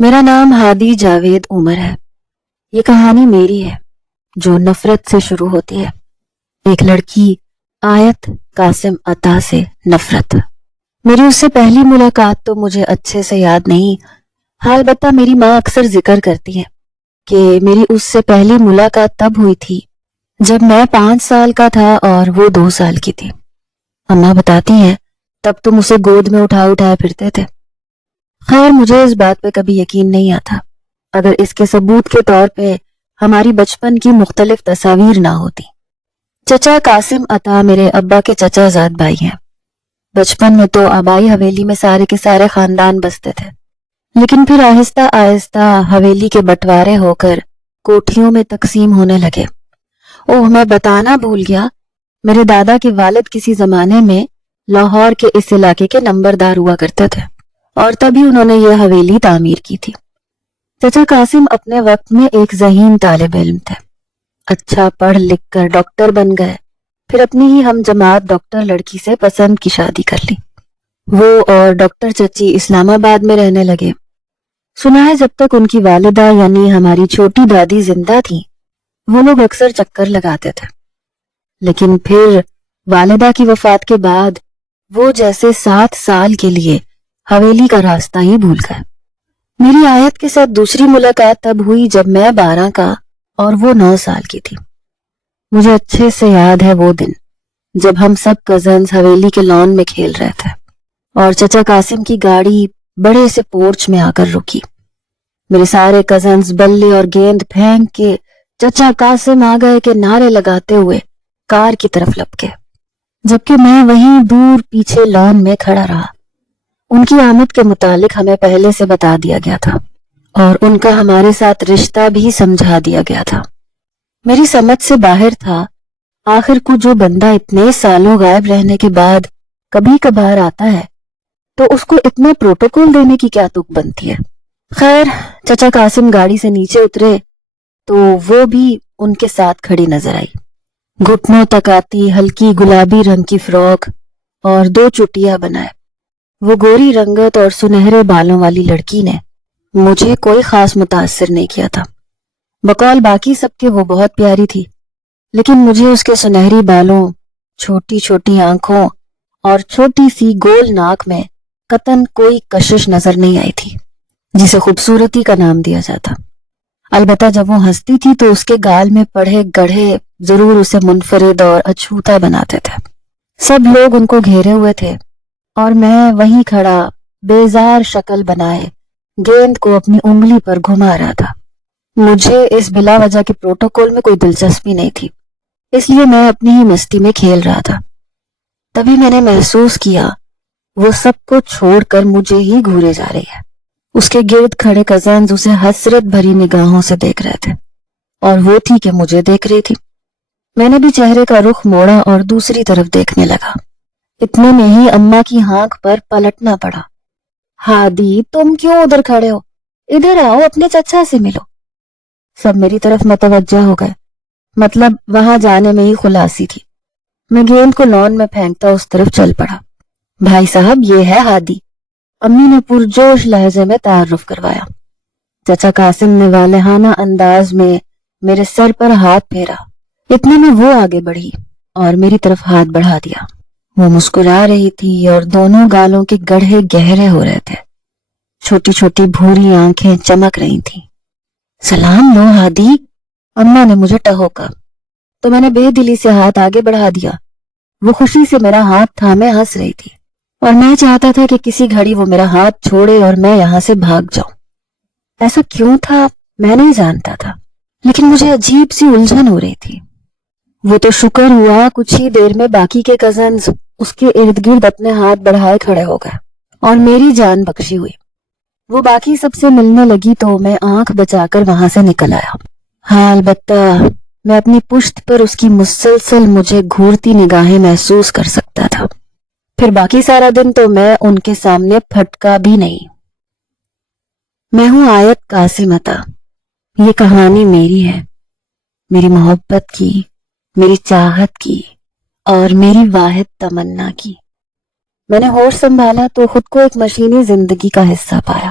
میرا نام ہادی جاوید عمر ہے۔ یہ کہانی میری ہے جو نفرت سے شروع ہوتی ہے۔ ایک لڑکی آیت قاسم عطا سے نفرت۔ میری اس سے پہلی ملاقات تو مجھے اچھے سے یاد نہیں، البتہ میری ماں اکثر ذکر کرتی ہے کہ میری اس سے پہلی ملاقات تب ہوئی تھی جب میں 5 سال کا تھا اور وہ 2 سال کی تھی۔ اماں بتاتی ہیں تب تم اسے گود میں اٹھائے پھرتے تھے۔ خیر مجھے اس بات پہ کبھی یقین نہیں آتا اگر اس کے ثبوت کے طور پہ ہماری بچپن کی مختلف تصاویر نہ ہوتی۔ چچا قاسم عطا میرے ابا کے چچا زاد بھائی ہیں۔ بچپن میں تو آبائی حویلی میں سارے کے سارے خاندان بستے تھے، لیکن پھر آہستہ آہستہ حویلی کے بٹوارے ہو کر کوٹھیوں میں تقسیم ہونے لگے۔ اوہ میں بتانا بھول گیا، میرے دادا کے والد کسی زمانے میں لاہور کے اس علاقے کے نمبردار ہوا کرتے تھے اور تبھی انہوں نے یہ حویلی تعمیر کی تھی۔ چچا قاسم اپنے وقت میں ایک ذہین طالب علم تھے، اچھا پڑھ لکھ کر ڈاکٹر بن گئے، پھر اپنی ہی ہم جماعت ڈاکٹر لڑکی سے پسند کی شادی کر لی۔ وہ اور ڈاکٹر چچی اسلام آباد میں رہنے لگے۔ سنا ہے جب تک ان کی والدہ یعنی ہماری چھوٹی دادی زندہ تھی وہ لوگ اکثر چکر لگاتے تھے، لیکن پھر والدہ کی وفات کے بعد وہ جیسے 7 سال کے لیے حویلی کا راستہ ہی بھول گئے۔ میری آیت کے ساتھ دوسری ملاقات تب ہوئی جب میں 12 کا اور وہ 9 سال کی تھی۔ مجھے اچھے سے یاد ہے وہ دن جب ہم سب کزنز حویلی کے لان میں کھیل رہے تھے اور چچا قاسم کی گاڑی بڑے سے پورچ میں آ کر رکی۔ میرے سارے کزنز بلے اور گیند پھینک کے چچا قاسم آ گئے کے نعرے لگاتے ہوئے کار کی طرف لپکے، جبکہ میں وہیں دور پیچھے لان میں کھڑا رہا۔ ان کی آمد کے متعلق ہمیں پہلے سے بتا دیا گیا تھا اور ان کا ہمارے ساتھ رشتہ بھی سمجھا دیا گیا تھا۔ میری سمجھ سے باہر تھا آخر کو جو بندہ اتنے سالوں غائب رہنے کے بعد کبھی کبھار آتا ہے تو اس کو اتنا پروٹوکول دینے کی کیا تک بنتی ہے۔ خیر چچا قاسم گاڑی سے نیچے اترے تو وہ بھی ان کے ساتھ کھڑی نظر آئی، گھٹنوں تک آتی ہلکی گلابی رنگ کی فراک اور 2 چٹیاں بنائے۔ وہ گوری رنگت اور سنہرے بالوں والی لڑکی نے مجھے کوئی خاص متاثر نہیں کیا تھا، بقول باقی سب کے وہ بہت پیاری تھی، لیکن مجھے اس کے سنہری بالوں، چھوٹی چھوٹی آنکھوں اور چھوٹی سی گول ناک میں قطعاً کوئی کشش نظر نہیں آئی تھی جسے خوبصورتی کا نام دیا جاتا۔ البتہ جب وہ ہنستی تھی تو اس کے گال میں پڑھے گڑھے ضرور اسے منفرد اور اچھوتا بناتے تھے۔ سب لوگ ان کو گھیرے ہوئے تھے اور میں وہیں کھڑا بیزار شکل بنائے گیند کو اپنی انگلی پر گھما رہا تھا۔ مجھے اس بلا وجہ کے پروٹوکول میں کوئی دلچسپی نہیں تھی، اس لیے میں اپنی ہی مستی میں کھیل رہا تھا۔ تبھی میں نے محسوس کیا وہ سب کو چھوڑ کر مجھے ہی گھورے جا رہی ہے۔ اس کے گرد کھڑے کزنز اسے حسرت بھری نگاہوں سے دیکھ رہے تھے اور وہ تھی کہ مجھے دیکھ رہی تھی۔ میں نے بھی چہرے کا رخ موڑا اور دوسری طرف دیکھنے لگا۔ اتنے میں ہی اماں کی ہانک پر پلٹنا پڑا۔ ہادی تم کیوں ادھر کھڑے ہو؟ ادھر آؤ اپنے چچا سے ملو۔ سب میری طرف متوجہ ہو گئے، مطلب وہاں جانے میں ہی خلاصی تھی۔ میں گیند کو لان میں پھینکتا اس طرف چل پڑا۔ بھائی صاحب یہ ہے ہادی، امی نے پرجوش لہجے میں تعارف کروایا۔ چچا قاسم نے والہانہ انداز میں میرے سر پر ہاتھ پھیرا۔ اتنے میں وہ آگے بڑھی اور میری طرف ہاتھ بڑھا دیا۔ وہ مسکرا رہی تھی اور دونوں گالوں کے گڑھے گہرے ہو رہے تھے، چھوٹی چھوٹی بھوری آنکھیں چمک رہی تھیں۔ سلام لو ہادی، اماں نے مجھے ٹہوکا تو میں نے بے دلی سے ہاتھ آگے بڑھا دیا۔ وہ خوشی سے میرا ہاتھ تھامے ہنس رہی تھی اور میں چاہتا تھا کہ کسی گھڑی وہ میرا ہاتھ چھوڑے اور میں یہاں سے بھاگ جاؤں۔ ایسا کیوں تھا میں نہیں جانتا تھا، لیکن مجھے عجیب سی الجھن ہو رہی تھی۔ وہ تو شکر ہوا کچھ ہی دیر میں باقی کے کزنز اس کے ارد گرد اپنے ہاتھ بڑھائے کھڑے ہو گئے اور میری جان بخشی ہوئی۔ وہ باقی سب سے ملنے لگی تو میں آنکھ بچا کر وہاں سے نکل آیا۔ ہاں البتہ میں اپنی پشت پر اس کی مسلسل مجھے گھورتی نگاہیں محسوس کر سکتا تھا۔ پھر باقی سارا دن تو میں ان کے سامنے پھٹکا بھی نہیں۔ میں ہوں آیت قاسم عطا۔ یہ کہانی میری ہے، میری محبت کی، میری چاہت کی اور میری واحد تمنا کی۔ میں نے ہوش سنبھالا تو خود کو ایک مشینی زندگی کا حصہ پایا۔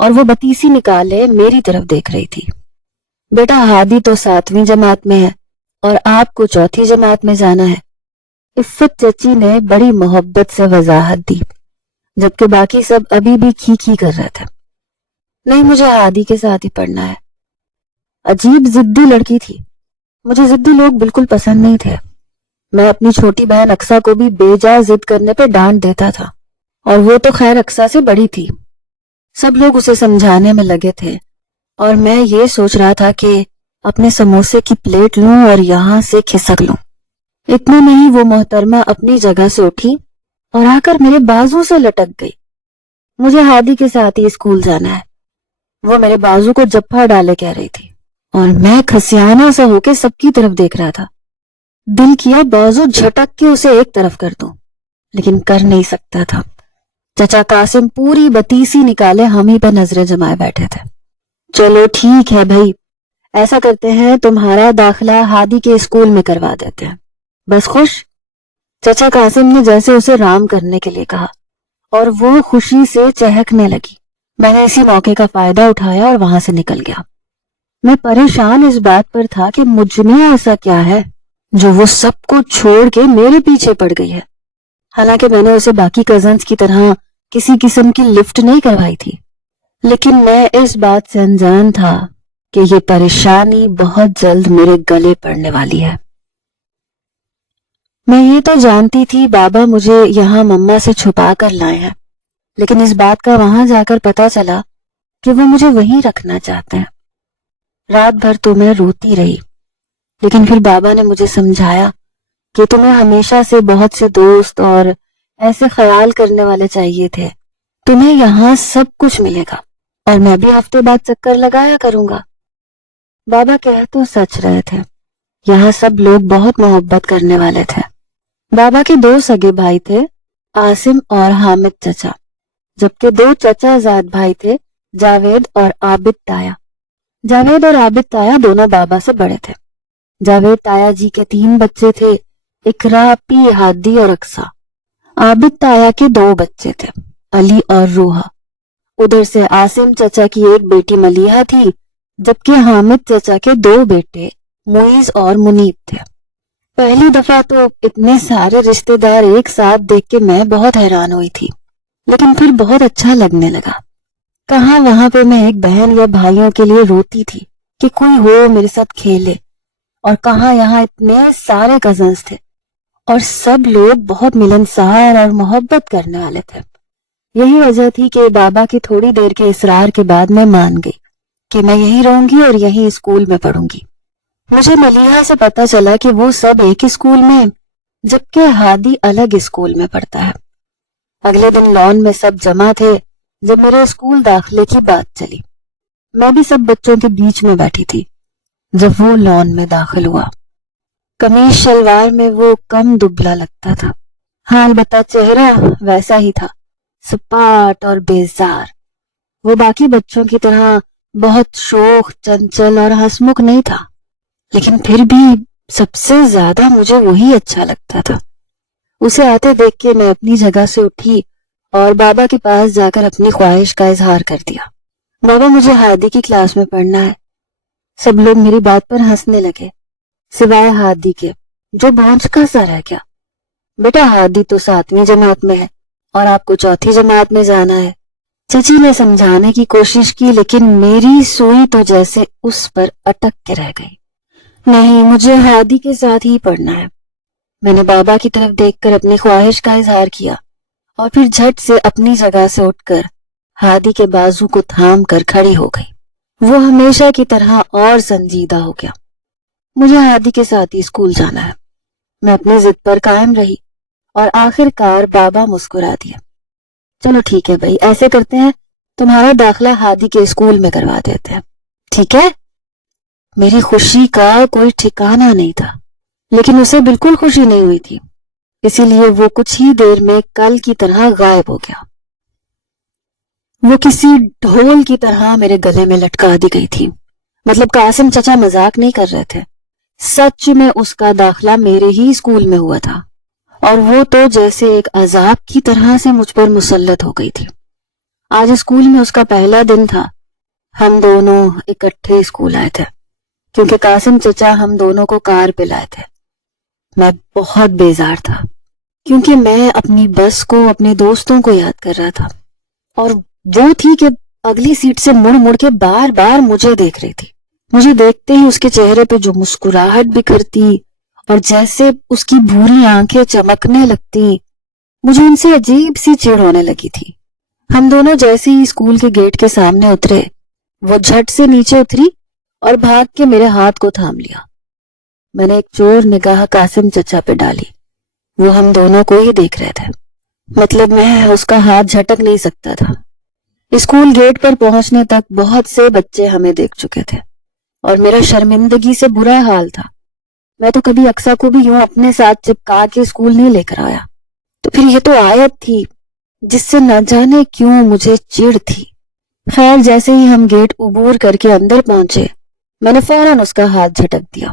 اور وہ بتیسی نکالے میری طرف دیکھ رہی تھی. بیٹا ہادی تو 7ویں جماعت میں ہے اور آپ کو 4تھی جماعت میں جانا ہے. عفت چچی نے بڑی محبت سے وضاحت دی جبکہ باقی سب ابھی بھی کھی کر رہے تھے. نہیں مجھے ہادی کے ساتھ ہی پڑھنا ہے. عجیب ضدی لڑکی تھی. مجھے ضدی لوگ بالکل پسند نہیں تھے. میں اپنی چھوٹی بہن اقصیٰ کو بھی بے جا ضد کرنے پہ ڈانٹ دیتا تھا اور وہ تو خیر اقصیٰ سے بڑی تھی. سب لوگ اسے سمجھانے میں لگے تھے اور میں یہ سوچ رہا تھا کہ اپنے سموسے کی پلیٹ لوں اور یہاں سے کھسک لوں. اتنے میں ہی وہ محترمہ اپنی جگہ سے اٹھی اور آ کر میرے بازو سے لٹک گئی. مجھے ہادی کے ساتھ ہی اسکول جانا ہے. وہ میرے بازو کو جپھا ڈالے کہہ رہی تھی اور میں کھسیانہ سا ہو کے سب کی طرف دیکھ رہا تھا. دل کیا بازو جھٹک کے اسے ایک طرف کر دوں لیکن کر نہیں سکتا تھا. چچا قاسم پوری بتیسی نکالے ہم ہی پہ نظریں جمائے بیٹھے تھے. چلو ٹھیک ہے بھائی، ایسا کرتے ہیں تمہارا داخلہ ہادی کے اسکول میں کروا دیتے ہیں. بس خوش؟ چچا قاسم نے جیسے اسے رام کرنے کے لیے کہا اور وہ خوشی سے چہکنے لگی. میں نے اسی موقع کا فائدہ اٹھایا اور وہاں سے نکل گیا. میں پریشان اس بات پر تھا کہ مجھ میں ایسا کیا ہے جو وہ سب کو چھوڑ کے میرے پیچھے پڑ گئی ہے. حالانکہ میں نے اسے باقی کزنز کی طرح کسی قسم کی لفٹ نہیں کروائی تھی، لیکن میں اس بات سے انجان تھا کہ یہ پریشانی بہت جلد میرے گلے پڑنے والی ہے. میں یہ تو جانتی تھی بابا مجھے یہاں مما سے چھپا کر لائے ہیں، لیکن اس بات کا وہاں جا کر پتا چلا کہ وہ مجھے وہیں رکھنا چاہتے ہیں. رات بھر تو میں روتی رہی، لیکن پھر بابا نے مجھے سمجھایا کہ تمہیں ہمیشہ سے بہت سے دوست اور ایسے خیال کرنے والے چاہیے تھے. تمہیں یہاں سب کچھ ملے گا اور میں بھی ہفتے بعد چکر لگایا کروں گا. بابا کہہ تو سچ رہے تھے. یہاں سب لوگ بہت محبت کرنے والے تھے. بابا کے 2 سگے بھائی تھے، عاصم اور حامد چچا، جبکہ 2 چچا زاد بھائی تھے، جاوید اور عابد تایا. جاوید اور عابد تایا دونوں بابا سے بڑے تھے. جاوید تایا جی کے 3 بچے تھے، اقرا، پی، ہادی اور اقصیٰ. عابد تایا کے 2 بچے تھے، علی اور روحا. ادھر سے عاصم چچا کی ایک بیٹی ملیحہ تھی، جبکہ حامد چچا کے 2 بیٹے معیز اور منیب تھے. پہلی دفعہ تو اتنے سارے رشتہ دار ایک ساتھ دیکھ کے میں بہت حیران ہوئی تھی، لیکن پھر بہت اچھا لگنے لگا. کہاں وہاں پہ میں ایک بہن یا بھائیوں کے لیے روتی تھی کہ کوئی ہو میرے ساتھ کھیلے، اور کہاں یہاں اتنے سارے کزنز تھے اور سب لوگ بہت ملنسار اور محبت کرنے والے تھے. یہی وجہ تھی کہ بابا کی تھوڑی دیر کے اصرار کے بعد میں مان گئی کہ میں یہیں رہوں گی اور یہیں اسکول میں پڑھوں گی. مجھے ملیحہ سے پتا چلا کہ وہ سب ایک اسکول میں جبکہ ہادی الگ اسکول میں پڑھتا ہے. اگلے دن لان میں سب جمع تھے جب میرے اسکول داخلے کی بات چلی. میں بھی سب بچوں کے بیچ میں بیٹھی تھی جب وہ لان میں داخل ہوا. قمیص شلوار میں وہ کم دبلا لگتا تھا، ہاں البتہ چہرہ ویسا ہی تھا، سپاٹ اور بیزار. وہ باقی بچوں کی طرح بہت شوخ، چنچل اور ہنسمکھ نہیں تھا، لیکن پھر بھی سب سے زیادہ مجھے وہی اچھا لگتا تھا. اسے آتے دیکھ کے میں اپنی جگہ سے اٹھی اور بابا کے پاس جا کر اپنی خواہش کا اظہار کر دیا. بابا مجھے ہادی کی کلاس میں پڑھنا ہے. سب لوگ میری بات پر ہنسنے لگے سوائے ہادی کے جو بونچ کا سا رہ گیا. بیٹا ہادی تو 7ویں جماعت میں ہے اور آپ کو 4تھی جماعت میں جانا ہے. چچی نے سمجھانے کی کوشش کی لیکن میری سوئی تو جیسے اس پر اٹک کے رہ گئی. نہیں، مجھے ہادی کے ساتھ ہی پڑھنا ہے. میں نے بابا کی طرف دیکھ کر اپنی خواہش کا اظہار کیا اور پھر جھٹ سے اپنی جگہ سے اٹھ کر ہادی کے بازو کو تھام کر کھڑی ہو گئی. وہ ہمیشہ کی طرح اور سنجیدہ ہو گیا. مجھے ہادی کے ساتھ ہی اسکول جانا ہے. میں اپنی ضد پر قائم رہی اور آخر کار بابا مسکرا دیا. چلو ٹھیک ہے بھائی، ایسے کرتے ہیں تمہارا داخلہ ہادی کے اسکول میں کروا دیتے ہیں، ٹھیک ہے؟ میری خوشی کا کوئی ٹھکانہ نہیں تھا، لیکن اسے بالکل خوشی نہیں ہوئی تھی، اسی لیے وہ کچھ ہی دیر میں کل کی طرح غائب ہو گیا. وہ کسی ڈھول کی طرح میرے گلے میں لٹکا دی گئی تھی. مطلب قاسم چچا مذاق نہیں کر رہے تھے، سچ میں اس کا داخلہ میرے ہی اسکول میں ہوا تھا اور وہ تو جیسے ایک عذاب کی طرح سے مجھ پر مسلط ہو گئی تھی۔ آج اسکول میں اس کا پہلا دن تھا۔ ہم دونوں اکٹھے اسکول آئے تھے کیونکہ قاسم چچا ہم دونوں کو کار پہ لائے تھے۔ میں بہت بیزار تھا کیونکہ میں اپنی بس کو اپنے دوستوں کو یاد کر رہا تھا، اور وہ تھی کہ اگلی سیٹ سے مڑ مڑ کے بار بار مجھے دیکھ رہی تھی۔ مجھے دیکھتے ہی اس کے چہرے پہ جو مسکراہٹ بکھرتی اور جیسے اس کی بھوری آنکھیں چمکنے لگتی، مجھے ان سے عجیب سی چڑ ہونے لگی تھی۔ ہم دونوں جیسے ہی اسکول کے گیٹ کے سامنے اترے، وہ جھٹ سے نیچے اتری اور بھاگ کے میرے ہاتھ کو تھام لیا۔ میں نے ایک چور نگاہ قاسم چچا پہ ڈالی۔ وہ ہم دونوں کو ہی دیکھ رہے تھے، مطلب میں اس کا ہاتھ جھٹک نہیں سکتا تھا۔ اسکول گیٹ پر پہنچنے تک بہت سے بچے ہمیں دیکھ چکے تھے اور میرا شرمندگی سے برا حال تھا۔ میں تو کبھی اقصیٰ کو بھی یوں اپنے ساتھ چپکا کے اسکول نہیں لے کر آیا، تو پھر یہ تو آیت تھی جس سے نہ جانے کیوں مجھے چڑ تھی۔ خیر، جیسے ہی ہم گیٹ عبور کر کے اندر پہنچے، میں نے فوراً اس کا ہاتھ جھٹک دیا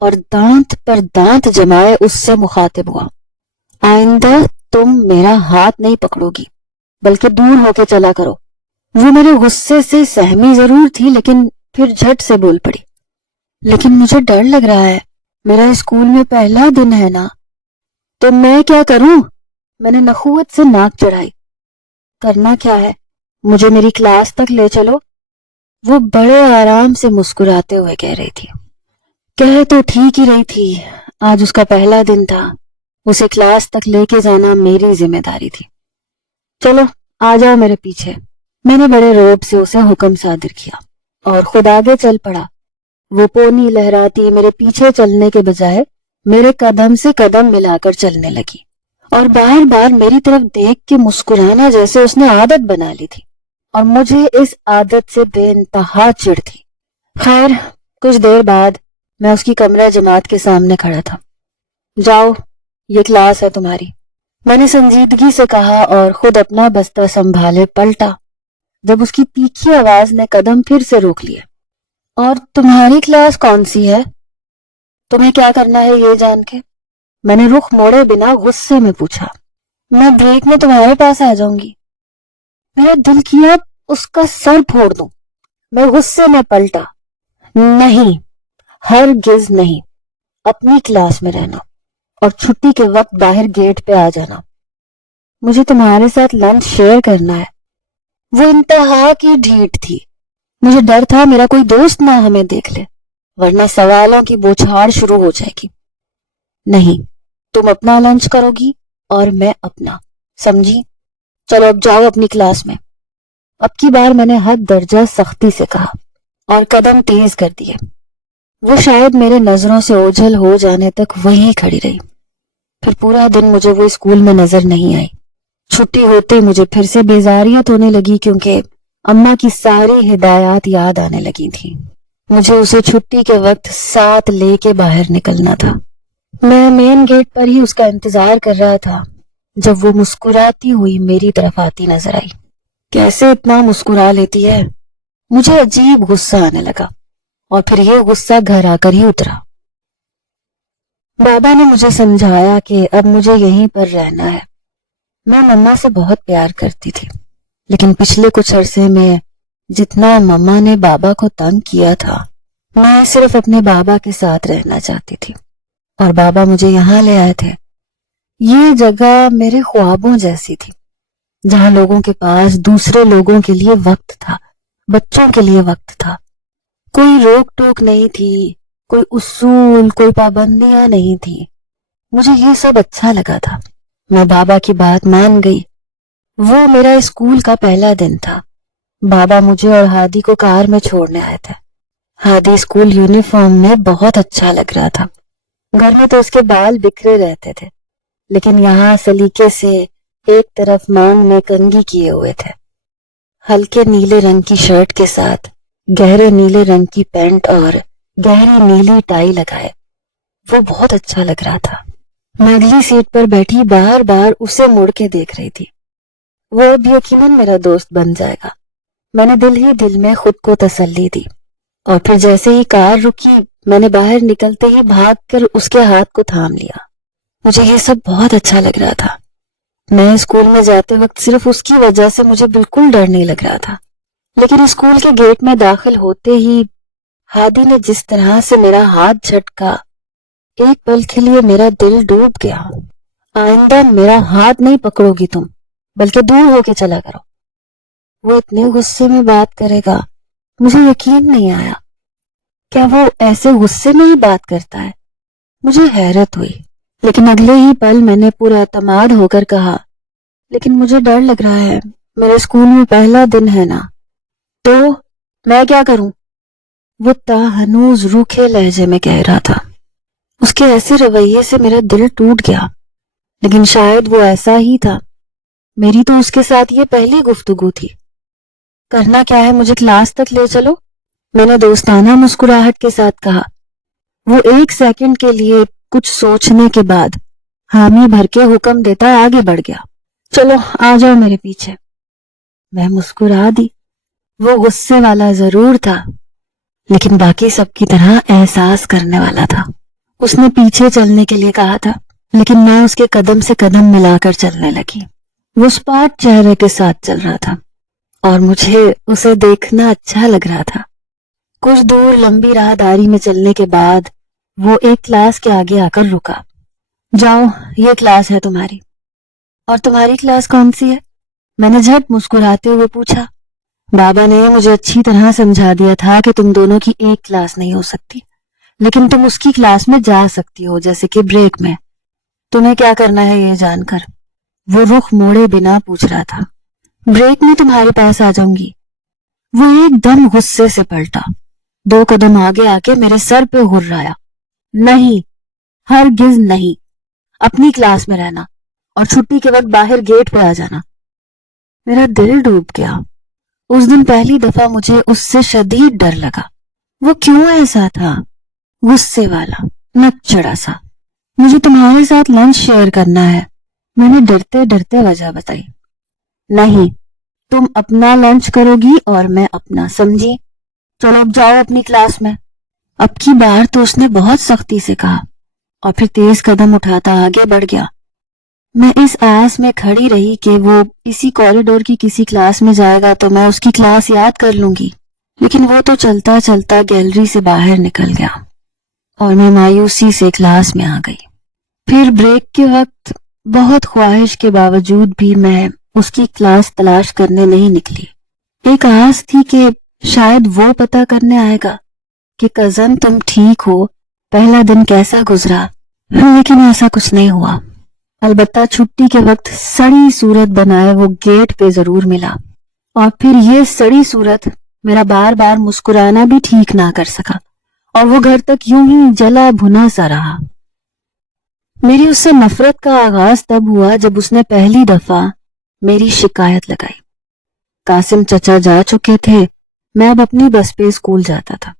اور دانت پر دانت جمائے اس سے مخاطب ہوا۔ آئندہ تم میرا ہاتھ نہیں پکڑو گی، بلکہ دور ہو کے چلا کرو۔ وہ میرے غصے سے سہمی ضرور تھی، لیکن پھر جھٹ سے بول پڑی، لیکن مجھے ڈر لگ رہا ہے، میرا اسکول میں پہلا دن ہے نا۔ تو میں کیا کروں؟ میں نے نخوت سے ناک چڑھائی۔ کرنا کیا ہے؟ مجھے میری کلاس تک لے چلو۔ وہ بڑے آرام سے مسکراتے ہوئے کہہ رہی تھی۔ کہہ تو ٹھیک ہی رہی تھی، آج اس کا پہلا دن تھا، اسے کلاس تک لے کے جانا میری ذمہ داری تھی۔ چلو آ جاؤ میرے پیچھے۔ میں نے بڑے روب سے اسے حکم صادر کیا اور خود آگے چل پڑا۔ وہ پونی لہراتی میرے پیچھے چلنے کے بجائے میرے قدم سے قدم ملا کر چلنے لگی، اور بار بار میری طرف دیکھ کے مسکرانا جیسے اس نے عادت بنا لی تھی، اور مجھے اس عادت سے بے انتہا چڑ تھی۔ خیر، کچھ دیر بعد میں اس کی کمرہ جماعت کے سامنے کھڑا تھا۔ جاؤ، یہ کلاس ہے تمہاری، میں نے سنجیدگی سے کہا اور خود اپنا بستہ سنبھالے پلٹا جب اس کی تیکھی آواز نے قدم پھر سے روک لیے۔ اور تمہاری کلاس کون سی ہے؟ تمہیں کیا کرنا ہے یہ جان کے؟ میں نے رخ موڑے بنا غصے میں پوچھا۔ میں بریک میں تمہارے پاس آ جاؤں گی۔ میرا دل کیا اس کا سر پھوڑ دوں۔ میں غصے میں پلٹا، نہیں، ہرگز نہیں، اپنی کلاس میں رہنا اور چھٹی کے وقت باہر گیٹ پہ آ جانا۔ مجھے تمہارے ساتھ لنچ شیئر کرنا ہے۔ وہ انتہا کی ڈھیٹ تھی۔ مجھے ڈر تھا میرا کوئی دوست نہ ہمیں دیکھ لے، ورنہ سوالوں کی بوچھاڑ شروع ہو جائے گی۔ نہیں، تم اپنا لنچ کرو گی اور میں اپنا، سمجھی؟ چلو اب جاؤ اپنی کلاس میں۔ اب کی بار میں نے حد درجہ سختی سے کہا اور قدم تیز کر دیے۔ وہ شاید میرے نظروں سے اوجھل ہو جانے تک وہیں کھڑی رہی۔ پھر پورا دن مجھے وہ اسکول میں نظر نہیں آئی۔ چھٹی ہوتے مجھے پھر سے بیزاریت ہونے لگی کیونکہ اماں کی ساری ہدایات یاد آنے لگی تھی۔ مجھے اسے چھٹی کے وقت ساتھ لے کے باہر نکلنا تھا۔ میں مین گیٹ پر ہی اس کا انتظار کر رہا تھا جب وہ مسکراتی ہوئی میری طرف آتی نظر آئی۔ کیسے اتنا مسکرا لیتی ہے؟ مجھے عجیب غصہ آنے لگا اور پھر یہ غصہ گھر آ کر ہی اترا۔ بابا نے مجھے سمجھایا کہ اب مجھے یہیں پر رہنا ہے۔ میں مما سے بہت پیار کرتی تھی، لیکن پچھلے کچھ عرصے میں جتنا مما نے بابا کو تنگ کیا تھا، میں صرف اپنے بابا کے ساتھ رہنا چاہتی تھی، اور بابا مجھے یہاں لے آئے تھے۔ یہ جگہ میرے خوابوں جیسی تھی، جہاں لوگوں کے پاس دوسرے لوگوں کے لیے وقت تھا، بچوں کے لیے وقت تھا۔ کوئی روک ٹوک نہیں تھی، کوئی اصول، کوئی پابندیاں نہیں تھی۔ مجھے یہ سب اچھا لگا تھا۔ میں بابا کی بات مان گئی۔ وہ میرا اسکول کا پہلا دن تھا۔ بابا مجھے اور ہادی کو کار میں چھوڑنے آئے تھے۔ ہادی اسکول یونیفارم میں بہت اچھا لگ رہا تھا۔ گھر میں تو اس کے بال بکھرے رہتے تھے، لیکن یہاں سلیقے سے ایک طرف مانگ میں کنگھی کیے ہوئے تھے۔ ہلکے نیلے رنگ کی شرٹ کے ساتھ گہرے نیلے رنگ کی پینٹ اور گہری نیلی ٹائی لگائے، وہ بہت اچھا لگ رہا تھا۔ میں اگلی سیٹ پر بیٹھی بار بار اسے مڑ کے دیکھ رہی تھی۔ وہ اب یقیناً میرا دوست بن جائے گا، میں نے دل ہی دل میں خود کو تسلی دی۔ اور پھر جیسے ہی کار رکی، میں نے باہر نکلتے ہی بھاگ کر اس کے ہاتھ کو تھام لیا۔ مجھے یہ سب بہت اچھا لگ رہا تھا. میں اسکول میں جاتے وقت صرف اس کی وجہ سے مجھے بالکل ڈر نہیں لگ رہا تھا. لیکن اسکول کے گیٹ میں داخل ہوتے ہی ہادی نے جس طرح سے میرا ہاتھ جھٹکا، ایک پل کے لیے میرا دل ڈوب گیا. آئندہ میرا ہاتھ نہیں پکڑو گی تم، بلکہ دور ہو کے چلا کرو. وہ اتنے غصے میں بات کرے گا، مجھے یقین نہیں آیا. کیا وہ ایسے غصے میں ہی بات کرتا ہے؟ مجھے حیرت ہوئی. لیکن اگلے ہی پل میں نے پورا اعتماد ہو کر کہا، لیکن مجھے ڈر لگ رہا ہے، میرے اسکول میں پہلا دن ہے نا. تو میں کیا کروں؟ وہ ہنوز روکھے لہجے میں کہہ رہا تھا. اس کے ایسے رویے سے میرا دل ٹوٹ گیا. لیکن شاید وہ ایسا ہی تھا. میری تو اس کے ساتھ یہ پہلی گفتگو تھی. کرنا کیا ہے، مجھے کلاس تک لے چلو، میں نے دوستانہ مسکراہٹ کے ساتھ کہا. وہ ایک سیکنڈ کے لیے کچھ سوچنے کے بعد حامی بھر کے حکم دیتا آگے بڑھ گیا. چلو آ جاؤ میرے پیچھے. میں مسکرا دی. وہ غصے والا ضرور تھا، لیکن باقی سب کی طرح احساس کرنے والا تھا. اس نے پیچھے چلنے کے لیے کہا تھا، لیکن میں اس کے قدم سے قدم ملا کر چلنے لگی. وہ اسپاٹ چہرے کے ساتھ چل رہا تھا اور مجھے اسے دیکھنا اچھا لگ رہا تھا. کچھ دور لمبی راہداری میں چلنے کے بعد وہ ایک کلاس کے آگے آ کر رکا. جاؤ، یہ کلاس ہے تمہاری. اور تمہاری کلاس کون سی ہے؟ میں نے جھٹ مسکراتے ہوئے پوچھا. بابا نے مجھے اچھی طرح سمجھا دیا تھا کہ تم دونوں کی ایک کلاس نہیں ہو سکتی، لیکن تم اس کی کلاس میں جا سکتی ہو، جیسے کہ بریک میں. تمہیں کیا کرنا ہے یہ جان کر؟ وہ رخ موڑے بنا پوچھ رہا تھا. بریک میں تمہارے پاس آ جاؤں گی. وہ ایک دم غصے سے پلٹا، 2 قدم آگے آ کے میرے سر پہ ہرایا. نہیں، ہرگز نہیں. اپنی کلاس میں رہنا اور چھٹی کے وقت باہر گیٹ پہ آ جانا. میرا دل ڈوب گیا. اس دن پہلی دفعہ مجھے اس سے شدید ڈر لگا. وہ کیوں ایسا تھا؟ غصے والا، نک چڑھا سا. مجھے تمہارے ساتھ لنچ شیئر کرنا ہے، میں نے ڈرتے ڈرتے وجہ بتائی. نہیں، تم اپنا لنچ کرو گی اور میں اپنا، سمجھی؟ چلو اب جاؤ اپنی کلاس میں. اب کی بار تو اس نے بہت سختی سے کہا اور پھر تیز قدم اٹھاتا آگے بڑھ گیا. میں اس آس میں کھڑی رہی کہ وہ اسی کوریڈور کی کسی کلاس میں جائے گا تو میں اس کی کلاس یاد کر لوں گی. لیکن وہ تو چلتا چلتا گیلری سے باہر نکل گیا اور میں مایوسی سے کلاس میں آ گئی. پھر بریک کے وقت بہت خواہش کے باوجود بھی میں اس کی کلاس تلاش کرنے نہیں نکلی. ایک آس تھی کہ شاید وہ پتہ کرنے آئے گا کہ کزن تم ٹھیک ہو، پہلا دن کیسا گزرا. لیکن ایسا کچھ نہیں ہوا. البتہ چھٹی کے وقت سڑی صورت بنائے وہ گیٹ پہ ضرور ملا، اور پھر یہ سڑی صورت میرا بار بار مسکرانا بھی ٹھیک نہ کر سکا اور وہ گھر تک یوں ہی جلا بھنا سا رہا. میری اس سے نفرت کا آغاز تب ہوا جب اس نے پہلی دفعہ میری شکایت لگائی. قاسم چچا جا چکے تھے، میں اب اپنی بس پہ اسکول جاتا تھا،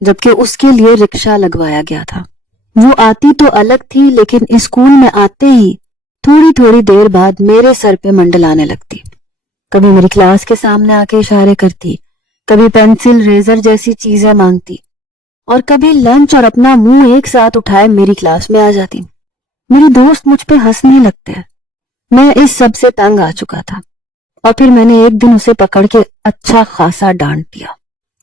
جبکہ اس کے لیے رکشہ لگوایا گیا تھا. وہ آتی تو الگ تھی، لیکن اسکول میں آتے ہی تھوڑی تھوڑی دیر بعد میرے سر پہ منڈلانے لگتی. کبھی میری کلاس کے سامنے آ کے اشارے کرتی، کبھی پینسل ریزر جیسی چیزیں مانگتی، اور کبھی لنچ اور اپنا منہ ایک ساتھ اٹھائے میری کلاس میں آ جاتی. میری دوست مجھ پہ ہنسنے لگتے ہیں. میں اس سب سے تنگ آ چکا تھا، اور پھر میں نے ایک دن اسے پکڑ کے اچھا خاصا ڈانٹ دیا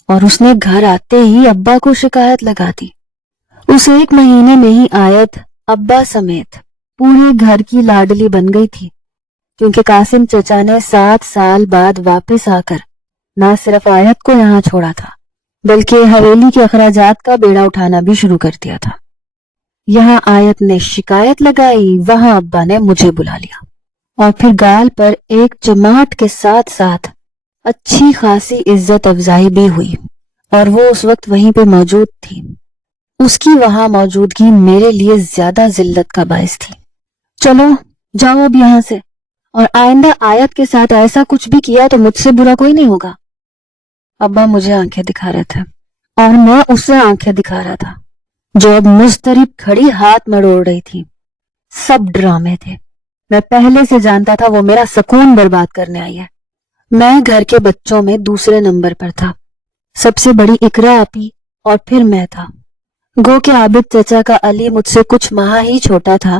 اور اس نے گھر آتے ہی ابا کو شکایت لگا دی. اس ایک مہینے میں ہی آیت ابا سمیت پورے گھر کی لاڈلی بن گئی تھی، کیونکہ قاسم چچا نے 7 سال بعد واپس آ کر نہ صرف آیت کو یہاں چھوڑا تھا، بلکہ حویلی کے اخراجات کا بیڑا اٹھانا بھی شروع کر دیا تھا. یہاں آیت نے شکایت لگائی، وہاں ابا نے مجھے بلا لیا، اور پھر گال پر ایک چماٹ کے ساتھ ساتھ اچھی خاصی عزت افزائی بھی ہوئی، اور وہ اس وقت وہیں پہ موجود تھی. اس کی وہاں موجودگی میرے لیے زیادہ ذلت کا باعث تھی. چلو جاؤ اب یہاں سے، اور آئندہ آیت کے ساتھ ایسا کچھ بھی کیا تو مجھ سے برا کوئی نہیں ہوگا. ابا مجھے آنکھیں دکھا رہے تھے اور میں اسے آنکھیں دکھا رہا تھا، جو اب مضطرب کھڑی ہاتھ مڑوڑ رہی تھی. سب ڈرامے تھے. میں پہلے سے جانتا تھا وہ میرا سکون برباد کرنے آئی ہے. میں گھر کے بچوں میں دوسرے نمبر پر تھا. سب سے بڑی اقرا آپی اور پھر میں تھا. گو کہ عابد چچا کا علی مجھ سے کچھ ماہ ہی چھوٹا تھا،